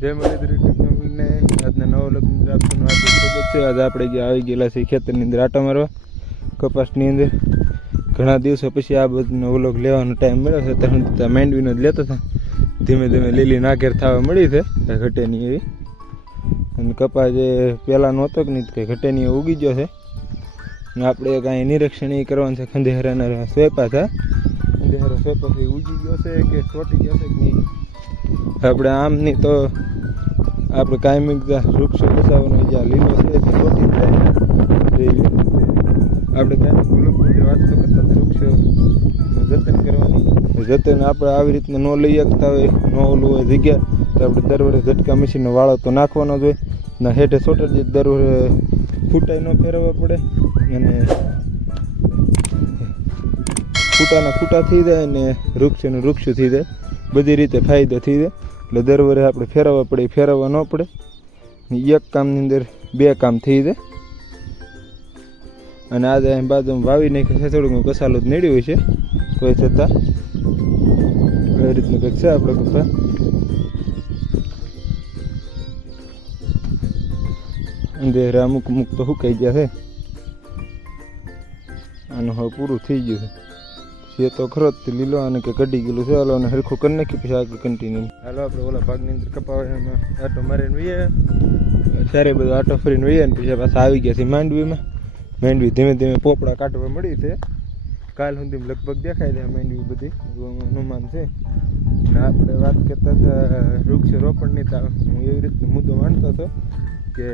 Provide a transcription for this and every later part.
જય મને આજના નવો લગ્ન આપવાનું સ્વાગત છે. આજે આપણે આવી ગયેલા છીએ ખેતરની અંદર આટો મારવા, કપાસની અંદર. ઘણા દિવસો પછી આ બધું વ્લોગ લેવાનો ટાઈમ મળ્યો છે. ત્યાં માંડવીનો જ લેતો હતો. ધીમે ધીમે લીલી નાગેર થવા મળી છે, કંઈ ઘટે નહીં એવી. અને કપાસ જે પહેલાં નહોતો કે નહીં, કંઈ ઘટે નહીં ઉગી ગયો છે. અને આપણે કાંઈ નિરીક્ષણ એ કરવાનું છે. ખંડેહરાના સોંપા હતા, ખંડેહરા સોંપાથી ઉગી ગયો છે કે ચોટી ગયો છે કે નહીં. આપણે આમની તો આપણે કાયમી વૃક્ષો બસાવવાનો જ્યાં લીલો છે તે ચોટી જાય. આપણે કાંઈ ગુલાબની વાત તો કરતા વૃક્ષો જતન કરવાની. જતન આપણે આવી રીતના ન લઈ શકતા હોય, ન ઓલું હોય જગ્યા, તો આપણે દર વર્ષે ઝટકા મશીનનો વાળો તો નાખવાનો જ હોય. ના હેઠે ચોટાડી દર વર્ષે ફૂટાઈ ન ફેરવવા પડે. અને ફૂટા થઈ જાય અને વૃક્ષનું વૃક્ષ થઈ જાય. બધી રીતે ફાયદો થઈ જાય. એટલે દર વર્ષે આપણે ફેરવવા પડે, ફેરવવા ન પડે. એક કામની અંદર બે કામ થઈ જાય. અને આજે બાજુ વાવી નાખ્યું છે, થોડુંક કસાલું જ નીડ્યું છે. કોઈ છતાં એ રીતનું કંઈક છે આપણે કપા. અંધેરા અમુક તો સુકાઈ ગયા છે. આનું હવે પૂરું થઈ ગયું છે. એ તો ખરો જ લીલો અને કે કઢી ગયેલું છે. હાલો અને હરખું કરી નાખી પછી આગળ કન્ટિન્યુ. હાલો આપણે ઓલા ભાગની અંદર કપાવામાં આટો મારીને વહીએ, સારે બધો આટો ફરીને વહીએ. ને પછી પાછા આવી ગયા છે માંડવીમાં. માંડવી ધીમે ધીમે પોપડા કાઢવા મળી છે. કાલ સુધી લગભગ દેખાય છે માંડવી બધી, અનુમાન છે. અને આપણે વાત કરતા હતા વૃક્ષ રોપણની. હું એવી રીતનો મુદ્દો માનતો હતો કે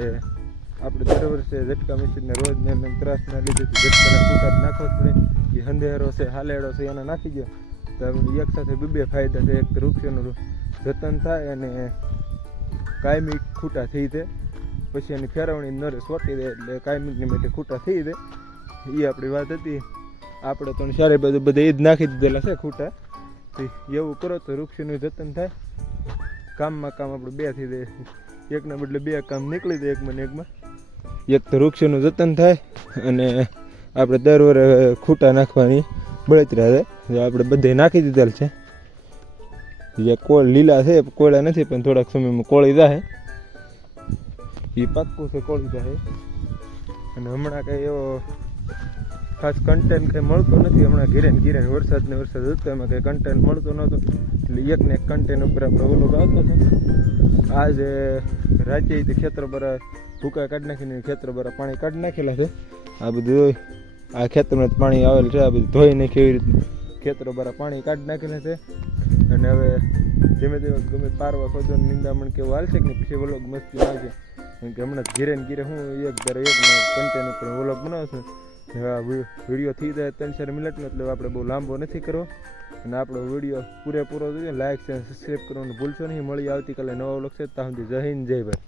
આપણે દર વર્ષે ઝટકા મશીનને રોજ ને ત્રાસના લીધે ઝટકાના ફૂટા નાખવા જ પડે. એ હંધેરો છે, હાલેડો છે, એને નાખી દો તો એક સાથે બે ફાયદા છે. એક તો વૃક્ષોનું જતન થાય અને કાયમી ખૂટા થઈ જાય. પછી એની ફેરવણી નરે સોટી દે એટલે કાયમીની માટે ખૂટા થઈ જાય. એ આપણી વાત હતી. આપણે તો સારી બાજુ બધા એ જ નાખી દીધેલા છે ખૂટા. એવું કરો તો વૃક્ષનું જતન થાય. કામમાં કામ આપણે બે થઈ જાય. એકના બદલે બે કામ નીકળી જાય એકમાં ને એકમાં. એક તો વૃક્ષનું જતન થાય અને આપણે દર વર્ષે ખૂટા નાખવાની બળતરા છે. આપણે બધે નાખી દીધેલ છે. જે કોળ લીલા છે, કોળા નથી, પણ થોડાક સમયમાં કોળી જાય. એ પાક્કું છે, કોળી જાય. અને હમણાં કંઈ એવો ખાસ કન્ટેન્ટ કંઈ મળતો નથી. હમણાં ઘીરે વરસાદ હતો, એમાં કંઈ કન્ટેન્ટ મળતો નહોતો. એટલે એકને એક કન્ટેન્ટ ઉપર આપણે ઓલો આવતો હતો. આજે રાતે ખેતર બરા ભૂકા કાઢી નાખીને ખેતર બરા પાણી કાઢી નાખેલા છે. આ બધું આ ખેતરમાં જ પાણી આવેલ છે. આ બધું ધોઈ નાખી એવી રીતનું ખેતરો બરા પાણી કાઢી નાખેલા છે. અને હવે ધીમે ધીમે ગમે પારવા ખોદવાનું નિંદામણ કેવું હાલશે કે નહીં, પછી વ્લોગ મસ્તી આવશે. કેમ કે હમણાં ઘીરે હું એક કન્ટેન્ટ ઉપર વ્લોગ બનાવશું. વિડીયો થઈ જાય 3-4 મિનિટનો, એટલે આપણે બહુ લાંબો નથી કરવો. અને આપણો વિડીયો પૂરેપૂરો જોઈએ. લાઈક, શેર, સબસ્ક્રાઈબ કરવાનું ભૂલશો નહીં. મળી આવતીકાલે નવા વ્લોગ છે. ત્યાં સુધી જય હિન્દ, જય ભારત.